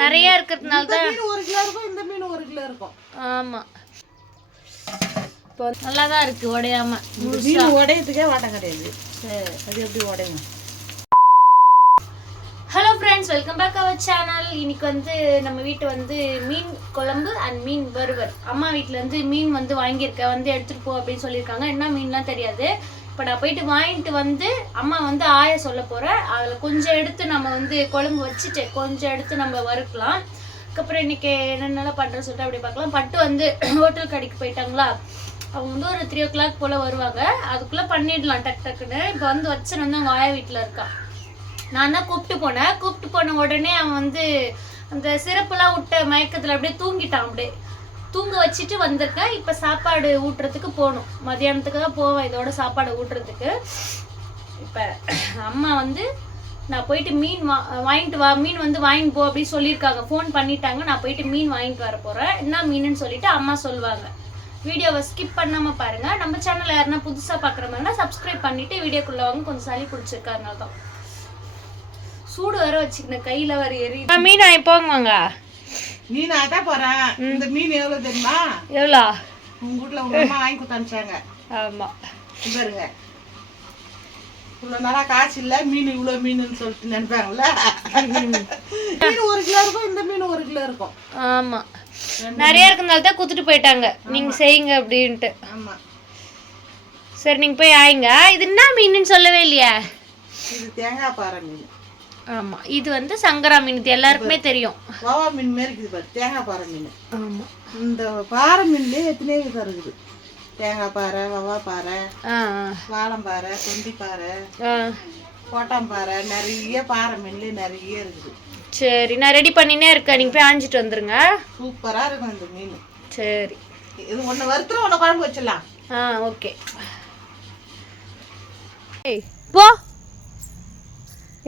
நிறைய இருக்கிறதுனால தான் மீன் 1 கிலோ இருக்கும், இந்த மீன் 1 கிலோ இருக்கும். ஆமா இப்போ நல்லா தான் இருக்கு உடையாம. மீன் உடையதுக்கே வாட்டை கிடையாது. சரி அது எப்படி உடையும்? Hello friends, welcome back our channel. இன்னைக்கு வந்து நம்ம வீட்டு வந்து மீன் குழம்பு அண்ட் மீன் வறுவல். அம்மா வீட்டில் வந்து மீன் வந்து வாங்கியிருக்கேன், வந்து எடுத்துகிட்டு போ அப்படின்னு சொல்லியிருக்காங்க. என்ன மீன்லாம் தெரியாது. இப்போ நான் போயிட்டு வாங்கிட்டு வந்து அம்மா வந்து ஆய சொல்ல போகிறேன். அதில் கொஞ்சம் எடுத்து நம்ம வந்து குழம்பு வச்சுட்டு கொஞ்சம் எடுத்து நம்ம வறுக்கலாம். அதுக்கப்புறம் இன்றைக்கி என்னென்னலாம் பண்ணுறேன்னு சொல்லிட்டு அப்படி பார்க்கலாம். பட்டு வந்து ஹோட்டல் கடைக்கு போயிட்டாங்களா, அவங்க வந்து ஒரு 3 o'clock போல் வருவாங்க. அதுக்குள்ளே பண்ணிடலாம் டக்கு டக்குன்னு. இப்போ வந்து வச்சுன்னு வந்து அவங்க ஆயா வீட்டில் இருக்கான். நான் தான் கூப்பிட்டு போன உடனே அவன் வந்து அந்த சிறப்புலாம் விட்ட மயக்கத்தில் அப்படியே தூங்கிட்டான். அப்படியே தூங்க வச்சுட்டு வந்திருக்கேன். இப்போ சாப்பாடு ஊட்டுறதுக்கு போகணும். மதியானத்துக்கு தான் போவேன் இதோட சாப்பாடு ஊட்டுறதுக்கு. இப்போ அம்மா வந்து நான் போயிட்டு மீன் வாங்கிட்டு வா, மீன் வந்து வாங்கிட்டு போ அப்படின்னு சொல்லியிருக்காங்க. ஃபோன் பண்ணிட்டாங்க. நான் போயிட்டு மீன் வாங்கிட்டு வர போகிறேன். என்ன மீனுன்னு சொல்லிட்டு அம்மா சொல்லுவாங்க. வீடியோவை ஸ்கிப் பண்ணாமல் பாருங்கள். நம்ம சேனல் யாருன்னா புதுசாக பார்க்குற மாதிரினா சப்ஸ்கிரைப் பண்ணிவிட்டு வீடியோக்குள்ளே வாங்க. கொஞ்சம் சளி பிடிச்சிருக்காருனால தான் சூடு வர வச்சுக்கணும், கையில வர எரி. மீன் ஆகி போங்க. மீன் ஆட்டா போறேன். இந்த மீன் எவ்வளவு தெரியுமா? எவ்வளோ? உங்க வீட்டுல உங்க அம்மா வாங்கி கொடுத்தாங்க. ஆமா பாருங்க, இவ்வளவு நாளா காசு இல்ல, மீன் இவ்வளவு மீன் சொல்லிட்டு நினைப்பாங்கல்ல. மீன் 1 கிலோ இருக்கும், இந்த மீன் 1 கிலோ இருக்கும். ஆமா, நிறைய இருக்கிறதுனால தான் குத்துட்டு போயிட்டாங்க, நீங்க செய்யுங்க அப்படின்ட்டு. ஆமா சரி, நீங்க போய் ஆயிங்க. இது என்ன மீன் சொல்லவே இல்லையா? இது தேங்காய் பாறை மீன். ஆமா, இது வந்து சங்கரா மீன். இது எல்லாருக்குமே தெரியும். வாவா மீன் மாதிரி இருக்குது பாரு, தேங்காய் பாறை மீன். ஆமா, இந்த பாறை மீன்லயே எத்தனையோ விதம் இருக்குது. தேங்காய் பாறை, வவா பாறை, வாழம்பாறை, கொண்டி பாறை, கோட்டாம்பாறை, நிறைய பாறை மீன்லயே நிறைய இருக்குது. சரி, நான் ரெடி பண்ணினே இருக்கேன். நீங்க போய் ஆஞ்சிட்டு வந்துருங்க. சூப்பரா இருக்கும் இந்த மீன். சரி, இது ஒண்ணு வறுத்துற ஒண்ணு குழம்பு வச்சிடலாம். ஓகே. போ,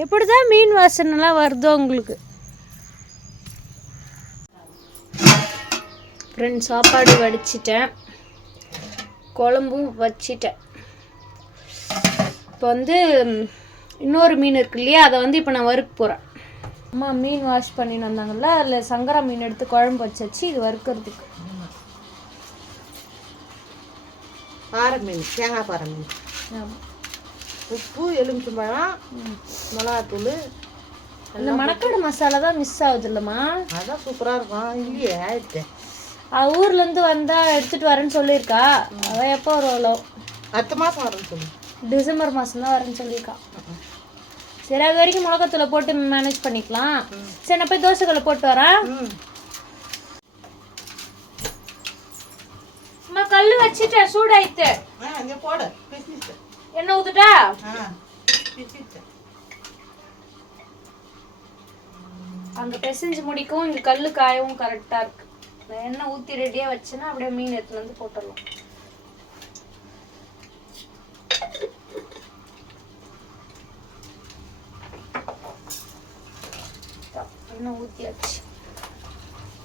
எப்படிதான் மீன் வாசனைலாம் வருதோ உங்களுக்கு. ஃப்ரெண்ட், சாப்பாடு வடிச்சிட்டேன், குழம்பும் வச்சிட்டேன். இப்போ வந்து இன்னொரு மீன் இருக்கு இல்லையா, அதை வந்து இப்போ நான் வறுக்க போகிறேன். அம்மா மீன் வாஷ் பண்ணின்னு வந்தாங்கல்ல, அதில் சங்கரா மீன் எடுத்து குழம்பு வச்சாச்சு. இது வறுக்கிறதுக்கு. பாறை மீன், தேங்காய் பாறை மீன். ஆமாம், உப்பு, எலுமிச்சம்பழம், மிளகாத்தூள். இந்த மணக்காடு மசாலா தான் மிஸ் ஆகுது இல்லைம்மா? அதான் சூப்பராக இருக்கும். இல்லையே ஆயிடுச்சு. ஊர்லேருந்து வந்தால் எடுத்துகிட்டு வரேன்னு சொல்லியிருக்கா. அவள் எப்போ வருவாளோ? அடுத்த மாதம் வரேன்னு சொல்லி, டிசம்பர் மாதம் தான் வரேன்னு சொல்லியிருக்கா. சரி, அது வரைக்கும் மிளகாத்தூளை போட்டு மேனேஜ் பண்ணிக்கலாம். சரி, நான் போய் தோசைகளை போட்டு வரேன். அம்மா, கல் வச்சுட்டேன், சூடாயிட்டு. இங்கே போடு, எண்ணெய் ஊத்துட்டா? அங்க பிசைஞ்சு முடிக்கவும் இங்க கல்லு காயவும் கரெக்டா இருக்கு. எண்ணெய் ஊத்தி ரெடியா வச்சுன்னா அப்படியே மீன் எடுத்துட்டு வந்து போட்டுடலாம். எண்ணெய் ஊத்தியாச்சு.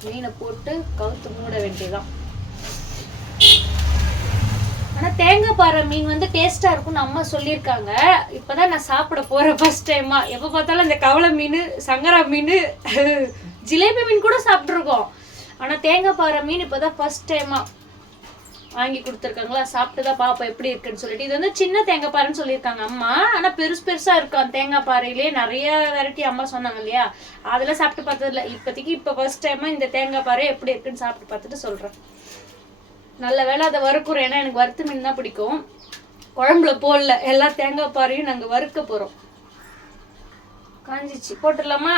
மீனை போட்டு கவுத்து மூட வேண்டியதான். ஆனால் தேங்காய் பாறை மீன் வந்து டேஸ்ட்டாக இருக்கும்னு அம்மா சொல்லியிருக்காங்க. இப்போ தான் நான் சாப்பிட போகிறேன் ஃபர்ஸ்ட் டைமாக. எப்போ பார்த்தாலும் இந்த கவளை மீன், சங்கரா மீன், ஜிலேபி மீன் கூட சாப்பிட்ருக்கோம். ஆனால் தேங்காய் பாறை மீன் இப்போ தான் ஃபர்ஸ்ட் டைமாக வாங்கி கொடுத்துருக்காங்களா. சாப்பிட்டு தான் பார்ப்போம் எப்படி இருக்குன்னு சொல்லிட்டு. இது வந்து சின்ன தேங்காய் பாறைன்னு சொல்லியிருக்காங்க அம்மா. ஆனால் பெருசாக இருக்கும் தேங்காய் பாறையிலே. நிறைய வெரைட்டி அம்மா சொன்னாங்க இல்லையா, அதெல்லாம் சாப்பிட்டு பார்த்ததில்ல இப்போதைக்கு. இப்போ ஃபர்ஸ்ட் டைமாக இந்த தேங்காய் பாறை எப்படி இருக்குன்னு சாப்பிட்டு பார்த்துட்டு சொல்கிறேன். நல்ல வேலை அதை வறுக்குறோம், ஏன்னா எனக்கு வறுத்து மீன் தான் பிடிக்கும். குழம்புல போடல, எல்லா தேங்காய் பாறையும் நாங்கள் வறுக்க போகிறோம். காஞ்சிச்சு, போட்டுடலாமா?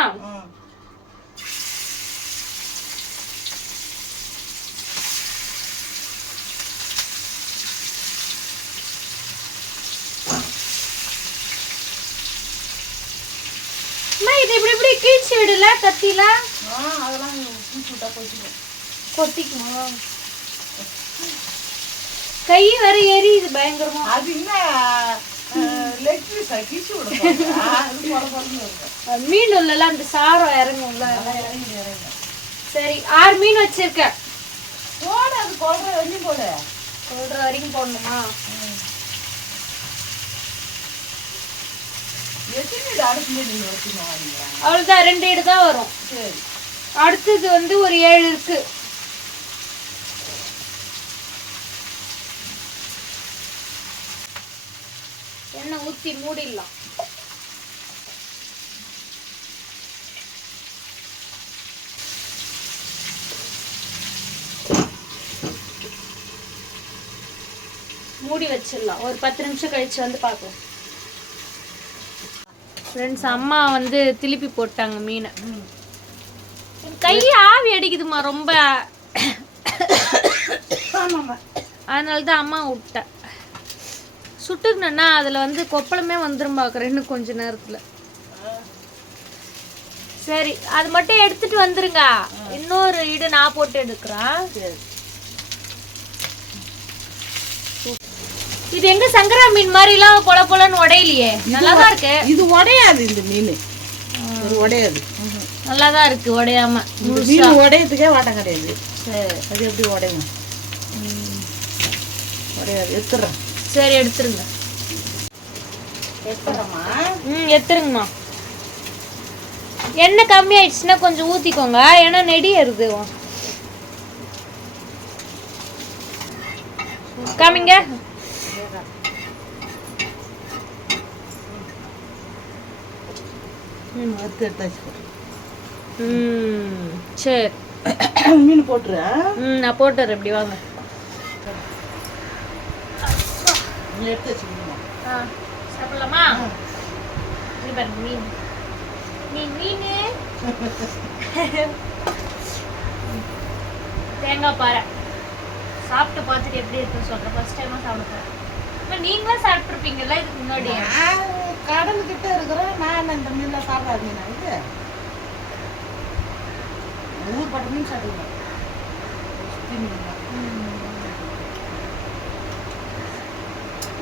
இது இப்படி இப்படி கீழ்ச்சி விடல கத்தில. அதெல்லாம் கொட்டிக்குமா? கை வேற எரியுது பயங்கரமா. அது மீன் உள்ள அந்த சாரம் இறங்கும்ல. சரி, 6 மீன் வச்சிருக்கேன். போடு, அது கொள்ற வரைக்கும் போடு. கொள்ற வரைக்கும் போடணுமா? எத்தனை அடுப்பு மீன் வச்சுக்கணும்? அவ்வளவுதான், 2 இடு தான் வரும். சரி, அடுத்தது வந்து ஒரு 7 இருக்கு. எண்ணெய் ஊத்தி மூடிடலாம். மூடி வச்சிடலாம். ஒரு 10 நிமிஷம் கழிச்சு வந்து பார்க்கலாம். ஃப்ரெண்ட்ஸ், அம்மா வந்து திருப்பி போட்டாங்க மீனை. கையை ஆவி அடிக்குதுமா ரொம்ப. அதனால தான் அம்மா விட்டேன். சுட்டுக்கணுன்னா அதில் வந்து கொப்பளமே வந்துடும் பார்க்குறேன் இன்னும் கொஞ்ச நேரத்தில். சரி, அது மட்டும் எடுத்துட்டு வந்துருங்க. இன்னொரு இடு நான் போட்டு எடுக்கிறேன். இது எங்க சங்கரா மீன் மாதிரிலாம் பொல பொலன்னு உடையலையே, நல்லாதான் இருக்கு. இது உடையாது, இந்த மீன் இது உடையாது, நல்லாதான் இருக்கு உடையாம. மீன் உடையதுக்கே வாட்டம் கிடையாது. சரி, அது எப்படி உடையும்? உடையாது. எடுத்துறேன். சரி, எடுத்துருங்க. எடுத்துறேம்மா. எடுத்துருங்கம்மா. எண்ணெய் கம்மி ஆயிடுச்சுன்னா கொஞ்சம் ஊத்திக்கோங்க, ஏன்னா நெடி ஏறுது. காமிங்க. சரி, மீன் போட்டுறேன். நான் போட்டுறேன். இப்படி வாங்க. சாப்பிடலாமா? மீன் மீன் மீன் தேங்காய் பாறை சாப்பிட்டு பார்த்துட்டு எப்படி இருக்குன்னு சொல்றேன். ஃபர்ஸ்ட் டைமா சாப்பிடுறேன். நீங்களும் சாப்பிட்டுருப்பீங்கல்ல இதுக்கு முன்னாடி. கடல் கிட்ட இருக்கிறேன் நான். இந்த மீன்ல சாப்பிடாது மீனா இது? ஊர் பட்ட மீன் சாப்பிடுவேன்.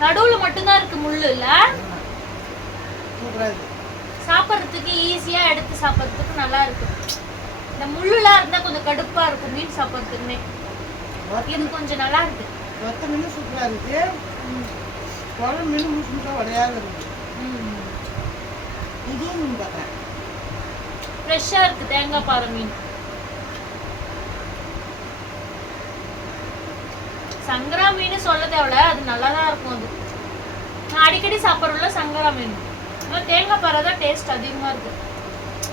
நடுவுல மட்டும்தான் இருக்கு முள்ளு இல்ல. சூப்பரா இருக்கு. சாப்பிட்றதுக்கு ஈஸியா எடுத்து சாப்பிட்றதுக்கு நல்லா இருக்கு. இந்த முள்ளுலாம் இருந்தா கொஞ்சம் கடுப்பா இருக்கும் மீன் சாப்பிட்றதுக்குமே. இது கொஞ்சம் நல்லா இருக்கு. மொத்த மீன் சூப்பரா இருக்கு. குழம்பு மீன் முழுசா உடையாது இருக்கு. புது மீன் பார்த்தேன், ஃப்ரெஷ்ஷா இருக்கு. தேங்காய் பாறை மீன். சங்கரா மீன் சொல்ல தேவையில்ல, அது நல்லாதான் இருக்கும். அது நான் அடிக்கடி சாப்பிட்றோம்ல சங்கரா மீன். ஆனால் தேங்காய் பாறை தான் டேஸ்ட் அதிகமாக இருக்கு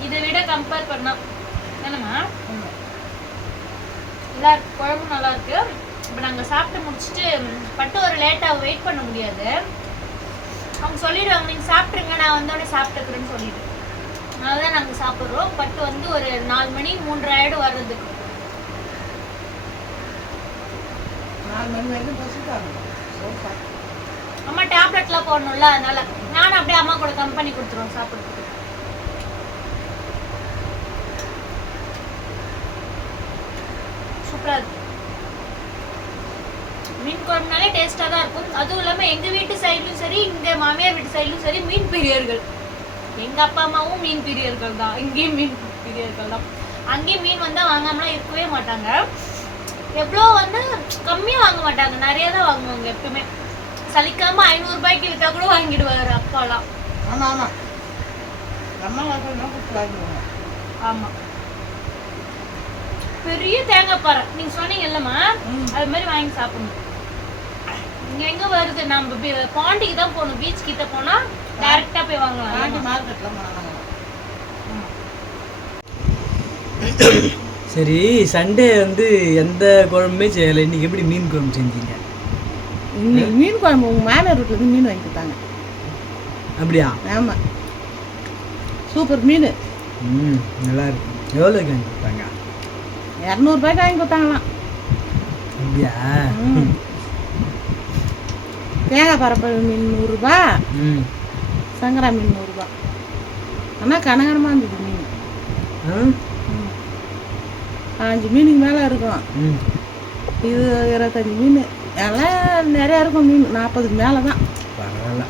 இதை விட கம்பேர் பண்ணா. என்னம்மா? நல்லா இருக்கு, குழம்பு நல்லா இருக்கு. இப்போ நாங்கள் சாப்பிட்டு முடிச்சுட்டு பட்டு ஒரு லேட்டாக வெயிட் பண்ண முடியாது. அவங்க சொல்லிடுவாங்க நீங்கள் சாப்பிட்ருங்க, நான் வந்தோடனே சாப்பிட்டுக்கிறேன்னு சொல்லிட்டு. அதனால தான் நாங்கள் சாப்பிட்றோம். பட்டு வந்து ஒரு 4 மணி 3:30 ஆயிடும் வர்றதுக்கு. 4 மணி வரைக்கும் பசிக்காங்க. அம்மா டேப்லெட்லாம் போடணும்ல, அதனால நானும் அப்படியே அம்மா கூட கம்பெனி கொடுத்துருவோம் சாப்பிட்றதுக்கு. சூப்பரா இருக்கு. மீன் குழம்புனாலே டேஸ்டா தான் இருக்கும். அதுவும் இல்லாம எங்க வீட்டு சைட்லயும் சரி, இங்க மாமியார் வீட்டு சைட்லயும் சரி மீன் பிரியர்கள். எங்க அப்பா அம்மாவும் மீன் பிரியர்கள் தான், இங்கேயும் மீன் பிரியர்கள் தான். அங்கேயும் மீன் வந்தா வாங்காமலாம் இருக்கவே மாட்டாங்க. எவ்வளோ வந்து கம்மியா வாங்க மாட்டாங்க, நிறைய தான் வாங்குவாங்க. எப்பவுமே சலிக்காம 500 ரூபாய்க்கு வித்தா கூட வாங்கிடுவாரு அப்பாலாம். ஆமா ஆமா, அம்மா வாங்குவாங்க. ஆமா, பெரிய தேங்காய் பாறை நீங்க சொன்னீங்கல்லம்மா, அது மாதிரி வாங்கி சாப்பிடணும். இங்க எங்க வருது? நம்ம பாண்டிக்கு தான் போகணும். பீச் கிட்ட போனா டைரக்டா போய் வாங்கலாம். சரி, சண்டே வந்து எந்த குழம்புமே செய்யலை. இன்னைக்கு எப்படி மீன் குழம்பு செஞ்சீங்க? இன்னைக்கு மீன் குழம்பு உங்க மாமியார் வீட்டுல இருந்து மீன் வாங்கி கொடுத்தாங்க. அப்படியா? ஆமா, சூப்பர் மீன். நல்லா இருக்கு. எவ்வளோக்கு வாங்கி கொடுத்தாங்க? 200 ரூபாய்க்கு வாங்கி கொடுத்தாங்களாம். அப்படியா? தேங்காய் பரப்பு மீன் 100 ரூபா, சங்கரா மீன் 100 ரூபா. ஆனால் கனகரமாக இருந்தது மீன். 5 மீனுக்கு மேலே இருக்கும். இது 25 மீன். எல்லாம் நிறையா இருக்கும் மீன். 40க்கு மேலே தான். பரவாயில்ல,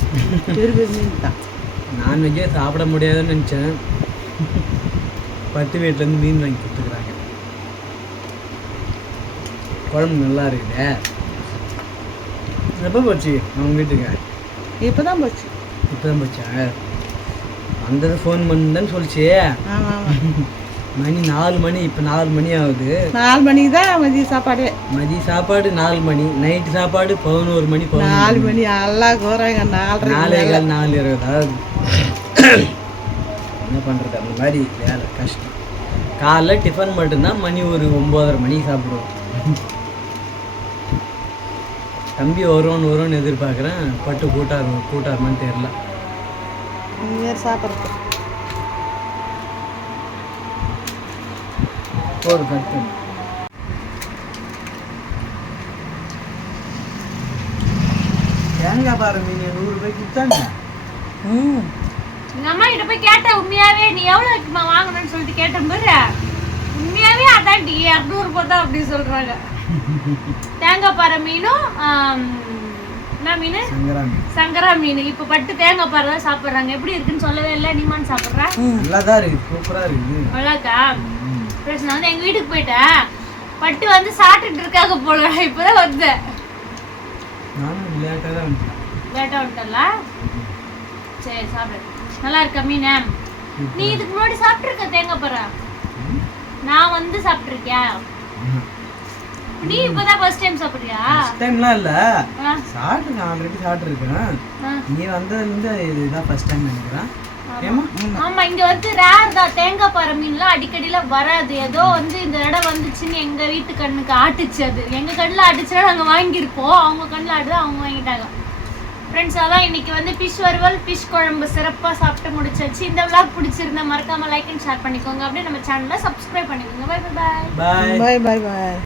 பெரிய மீன் தான். நான்வெஜ்ஜே சாப்பிட முடியாதுன்னு நினச்சேன். பத்து வீட்டிலேருந்து மீன் வாங்கி கொடுத்துக்குறாங்க. குழம்பு நல்லா இருக்குது. எப்போ போச்சு அவங்க வீட்டுக்கு? இப்போ தான் போச்சு. இப்போ தான் போச்சா? வந்தது ஃபோன் பண்ணுன்னு சொல்லிச்சு. ஆமாம் ஆமாம். மணி 4 மணி, இப்போ 4 மணி ஆகுது. 4 மணிக்கு தான் மதிய சாப்பாடு. மதிய சாப்பாடு 4 மணி, நைட்டு சாப்பாடு 11 மணி. 4 மணி எல்லாம் கூறாங்க. 4:15, 4:20 ஆகுது. என்ன பண்ணுறது, அந்த மாதிரி வேலை கஷ்டம். காலைல டிஃபன் மட்டும்தான் மணி ஒரு 9:30 மணிக்கு சாப்பிடுவோம். தம்பி வருவோன்னு எதிர்பார்க்குறேன். பட்டு கூட்டாருமான்னு தெரியல. சாப்பிட்றது ஒரு கட்டு தேங்காய் பாறை மீன் 100 ரூபாய்க்கு கொடுத்தாங்க. எங்க அம்மா கிட்ட போய் கேட்டேன், உண்மையாவே நீ எவ்வளவுக்குமா வாங்கணும்னு சொல்லிட்டு கேட்டேன் பாரு, உண்மையாவே அதான் 200 ரூபாய் தான் அப்படி சொல்றாங்க. தேங்காய் பாறை மீனும் என்ன மீன், சங்கரா மீன். இப்ப பட்டு தேங்காய் பாறை தான் சாப்பிடுறாங்க. எப்படி இருக்குன்னு சொல்லவே இல்லை. நீமான் சாப்பிடுற? நல்லாதான் இருக்கு, சூப்பரா இருக்கு. நல்லாக்கா பிரச்சனை வந்து எங்க வீட்டுக்கு போயிட்டேன். பட்டு வந்து சாப்பிட்டுட்டு இருக்காங்க போல. இப்பதான் வந்தேன். நானும் லேட்டா தான் வந்துட்டேன். லேட்டா வந்துட்டல. சரி சாப்பிடு. நல்லா இருக்கா மீன்? நீ இதுக்கு முன்னாடி சாப்பிட்டுருக்க தேங்காய் பாறை? நான் வந்து சாப்பிட்டுருக்கியா? நீ இப்பதான் ஃபர்ஸ்ட் டைம் சாப்பிடுறியா? ஃபர்ஸ்ட் டைம்லாம் இல்ல, சாப்பிட்டு ஆல்ரெடி சாப்பிட்டுருக்கேன். நீ வந்ததுல இருந்து இதுதான் ஃபர்ஸ்ட் டைம் நினைக்கிறேன். ஆமா, இங்க வந்து ரேர் தான். தேங்காய் பாறை மீன்லாம் அடிக்கடியில வராது. ஏதோ வந்து இந்த இடம் வந்துச்சுன்னு எங்க வீட்டு கண்ணுக்கு ஆட்டுச்சு. அது எங்க கண்ணுல ஆட்டுச்சுன்னா நாங்க வாங்கியிருப்போம். அவங்க கண்ணுல ஆடுது, அவங்க வாங்கிட்டாங்க. ஃப்ரெண்ட்ஸ், அதான் இன்னைக்கு வந்து ஃபிஷ் வறுவல், ஃபிஷ் குழம்பு சிறப்பா சாப்பிட்டு முடிச்சாச்சு. இந்த விளாக் பிடிச்சிருந்தா மறக்காம லைக் அண்ட் ஷேர் பண்ணிக்கோங்க. அப்படியே நம்ம சேனலை சப்ஸ்கிரைப் பண்ணிக்கோங்க. Bye bye bye bye bye பாய்.